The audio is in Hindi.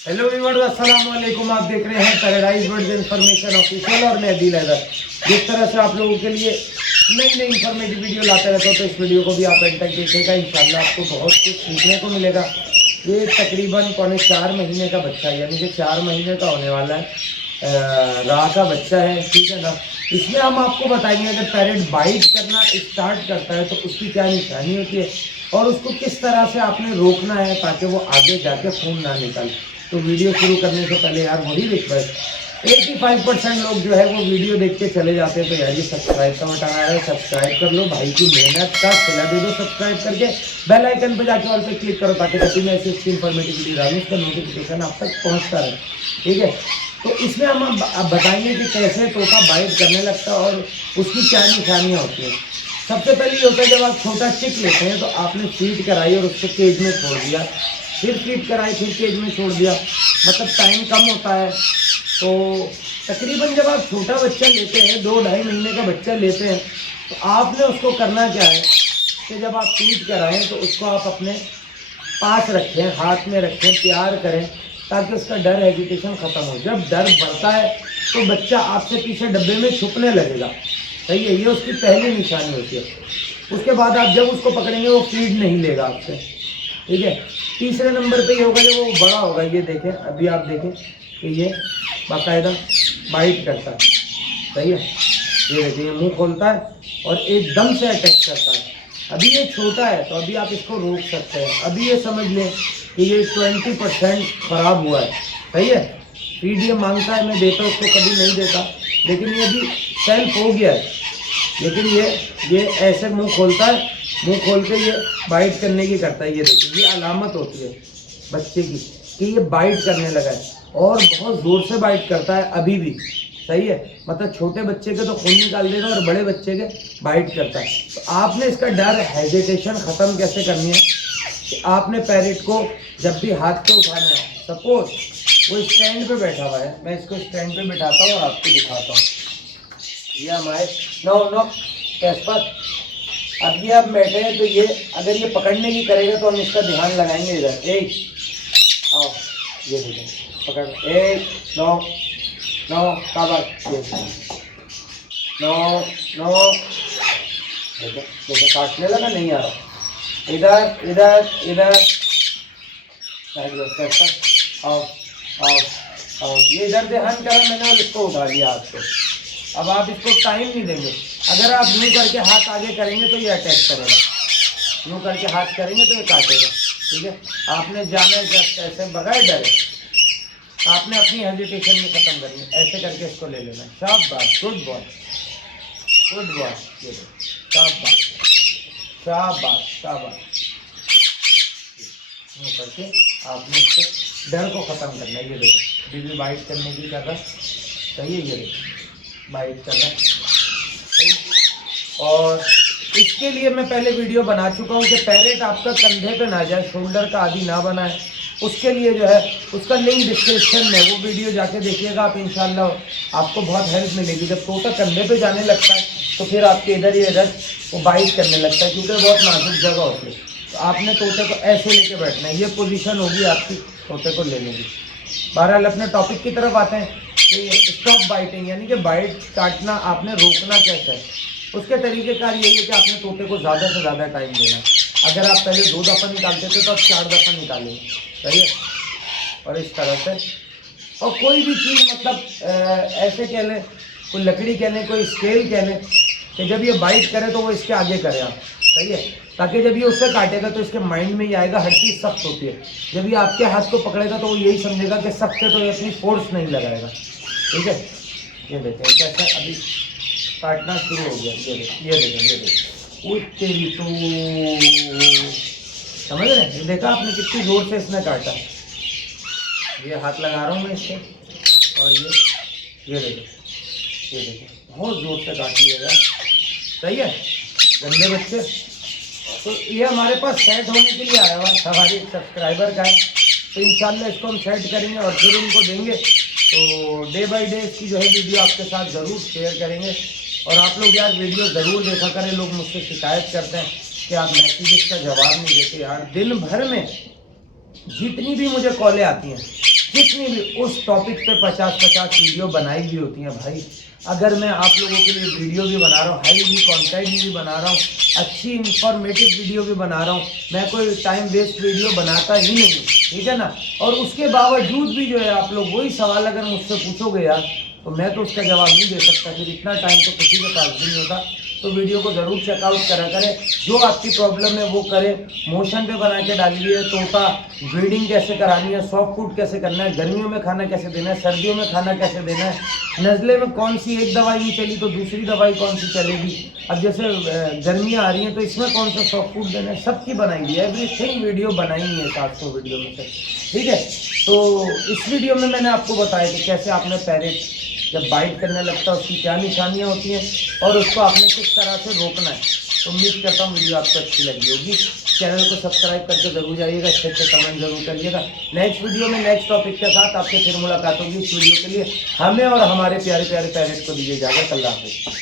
हेलो व्यूअर्स, अस्सलाम वालेकुम। आप देख रहे हैं पैराडाइज बर्ड्स इन्फॉर्मेशन ऑफिशियल और मैं दिल हैदर। जिस तरह से आप लोगों के लिए नई नई इन्फॉर्मेटिव वीडियो लाते रहता हूँ, तो इस वीडियो को भी आप एंड तक देखिएगा। इंशाल्लाह आपको बहुत कुछ सीखने को मिलेगा। ये तकरीबन 4.25 महीने का बच्चा है, यानी कि 4 महीने का होने वाला है। राह का बच्चा है, ठीक है ना। इसमें हम आपको बताएंगे अगर पैरेट बाइट करना स्टार्ट करता है तो उसकी क्या निशानी होती है और उसको किस तरह से आपने रोकना है ताकि वो आगे जाके खून ना निकाले। तो वीडियो शुरू करने से पहले यार वही रिक्वेस्ट, 85% लोग जो है वो वीडियो देख के चले जाते हैं, तो यार ये सब्सक्राइब का बटन आ रहा है, सब्सक्राइब कर लो। भाई की मेहनत का सिला दे दो सब्सक्राइब करके। बेल आइकन पर जाके ऑल पे क्लिक करो ताकि कभी मैं ऐसी इन्फॉर्मेटिव वीडियो डालूँ उसका नोटिफिकेशन आप तक पहुँचता रहे, ठीक है। तो इसमें हम अब बताएंगे कि कैसे तोता बाइट करने लगता है और उसकी क्या निशानियाँ होती हैं। सबसे पहले ये होता है जब आप छोटा चिक लेते हैं तो आपने फीड कराई और उसको केज में छोड़ दिया, फिर फीड कराई, फिर केज में छोड़ दिया, मतलब टाइम कम होता है। तो तकरीबन जब आप छोटा बच्चा लेते हैं, 2-2.5 महीने का बच्चा लेते हैं, तो आपने उसको करना क्या है कि जब आप फीड कराएं तो उसको आप अपने पास रखें, हाथ में रखें, प्यार करें ताकि उसका डर हेजिटेशन ख़त्म हो। जब डर बढ़ता है तो बच्चा आपसे पीछे डब्बे में छुपने लगेगा, सही है। ये उसकी पहली निशानी होती है। उसके बाद आप जब उसको पकड़ेंगे वो फीड नहीं लेगा आपसे, ठीक है। तीसरे नंबर पे ये होगा जब वो बड़ा होगा, ये देखें, अभी आप देखें कि ये बाकायदा बाइट करता है, सही है। ये देखिए, ये मुंह खोलता है और एकदम से अटैक करता है। अभी ये छोटा है तो अभी आप इसको रोक सकते हैं। अभी ये समझ लें कि ये 20% ख़राब हुआ है, सही है। फीड ये मांगता है, मैं देता हूँ उसको, कभी नहीं देता, लेकिन ये भी सेल्फ हो गया है। लेकिन ये ऐसे मुंह खोलता है, मुंह खोल के ये बाइट करने की करता है। ये देखिए, ये अलामत होती है बच्चे की कि ये बाइट करने लगा है और बहुत ज़ोर से बाइट करता है अभी भी, सही है। मतलब छोटे बच्चे के तो खून निकाल देगा और बड़े बच्चे के बाइट करता है। तो आपने इसका डर हेजिटेशन ख़त्म कैसे करनी है कि आपने पैरेट को जब भी हाथ पे उठाना है, सपोज वो स्टैंड पे बैठा हुआ है, मैं इसको स्टैंड पे बिठाता हूँ और आपको दिखाता हूँ। ये हमारे नो कैस्पर, अब ये आप बैठे हैं तो ये अगर ये पकड़ने की करेगा तो हम इसका ध्यान लगाएंगे। इधर एक आओ, ये देखो पकड़, एक नो काबा, ये नो देखो जैसे काटने लगा, नहीं आ रहा। इधर आओ, ये इधर ध्यान करा मैंने और इसको उठा लिया हाथ को। अब आप इसको टाइम नहीं देंगे। अगर आप यूँ करके हाथ आगे करेंगे तो ये अटैक करेगा, यूँ करके हाथ करेंगे तो ये काटेगा, ठीक है। आपने जाना है जस्ट ऐसे, बगैर डरे आपने अपनी हेजिटेशन में ख़त्म करनी है। ऐसे करके इसको ले लेना है। शाबाश, गुड बॉय, ये शाबाश। यूँ करके आपने इसको डर को ख़त्म करना है। ये देखो बीबी बाइट करने की कर रहा, सही है। ये देखो बाइट कर रहा है। और इसके लिए मैं पहले वीडियो बना चुका हूँ कि पैरेट आपका कंधे पे ना जाए, शोल्डर का आदि ना बनाए। उसके लिए जो है उसका लिंक डिस्क्रिप्शन में, वो वीडियो जाके देखिएगा आप, इंशाल्लाह आपको बहुत हेल्प मिलेगी। जब तोता कंधे पे जाने लगता है तो फिर आपके इधर ही इधर वो बाइट करने लगता है, क्योंकि बहुत नाजुक जगह होती है। तो आपने तोते को ऐसे लेके बैठना है, ये पोजीशन होगी आपकी तोते को लेने की। बहरहाल अपने टॉपिक की तरफ आते हैं कि स्टॉप बाइटिंग, यानी कि बाइट काटना आपने रोकना कैसे है। उसके तरीक़ेकार यही है कि आपने तोते को ज़्यादा से ज़्यादा टाइम देना है। अगर आप पहले 2 दफ़ा निकालते थे तो आप 4 दफ़ा निकालेंगे, सही है। और इस तरह से, और कोई भी चीज़ मतलब ऐसे कह लें, कोई लकड़ी कह लें, कोई स्केल कह लें, कि जब ये बाइट करे तो वो इसके आगे करे आप, सही है। ताकि जब ये उससे काटेगा तो इसके माइंड में ये आएगा हर चीज़ सख्त होती है। जब ये आपके हाथ को पकड़ेगा तो वो यही समझेगा कि सख्त है, तो ये अपनी फोर्स नहीं लगाएगा, ठीक है। ये देखें कैसा अभी काटना शुरू हो गया। ये देखो तेरी तो समझ रहे हैं। ये देखा आपने कितनी ज़ोर से इसने काटा। ये हाथ लगा रहा हूँ मैं इससे, और ये देखो बहुत ज़ोर से काट लिया यार, सही है। गंदे बच्चे। तो ये हमारे पास सेट होने के लिए आया हुआ है, हमारे सब्सक्राइबर का है। तो इंशाल्लाह इसको हम सेट करेंगे और फिर उनको देंगे। तो डे बाय डे इसकी जो है वीडियो आपके साथ ज़रूर शेयर करेंगे। और आप लोग यार वीडियो ज़रूर देखा करें। लोग मुझसे शिकायत करते हैं कि आप मैसेजेस का जवाब नहीं देते। यार दिन भर में जितनी भी मुझे कॉलें आती हैं जितनी भी उस टॉपिक पे 50-50 वीडियो बनाई भी होती हैं भाई। अगर मैं आप लोगों के लिए वीडियो भी बना रहा हूँ, हाईली कंटेंट भी बना रहा हूँ, अच्छी इंफॉर्मेटिव वीडियो भी बना रहा हूँ, मैं कोई टाइम वेस्ट वीडियो बनाता ही नहीं, ठीक है ना। और उसके बावजूद भी जो है आप लोग वही सवाल अगर मुझसे पूछोगे यार, तो मैं तो उसका जवाब नहीं दे सकता, फिर इतना टाइम तो किसी के पास भी नहीं होता। तो वीडियो को ज़रूर चेकआउट करा करें, जो आपकी प्रॉब्लम है वो करें। मोशन पे बना के डालिए, तोता ब्रीडिंग कैसे करानी है, सॉफ्ट फूड कैसे करना है, गर्मियों में खाना कैसे देना है, सर्दियों में खाना कैसे देना है, नज़ले में कौन सी एक दवाई नहीं चली तो दूसरी दवाई कौन सी चलेगी, अब जैसे गर्मियाँ आ रही हैं तो इसमें कौन सा सॉफ्ट फूड देना है, सबकी बनाई है, एवरीथिंग वीडियो बनाई है 700 वीडियो में से, ठीक है। तो इस वीडियो में मैंने आपको बताया कि कैसे आपने पैरेट जब बाइट करने लगता है उसकी क्या निशानियाँ होती हैं और उसको आपने किस तरह से रोकना है। तो उम्मीद करता हूँ वीडियो आपको अच्छी लगी होगी। चैनल को सब्सक्राइब करके ज़रूर जाइएगा, अच्छे कमेंट जरूर करिएगा। नेक्स्ट वीडियो में नेक्स्ट टॉपिक के साथ आपसे फिर मुलाकात होगी। इस वीडियो के लिए हमें और हमारे प्यारे प्यारे पैरेंट्स को दीजिए इजाज़त। अल्लाह हाफ़िज़।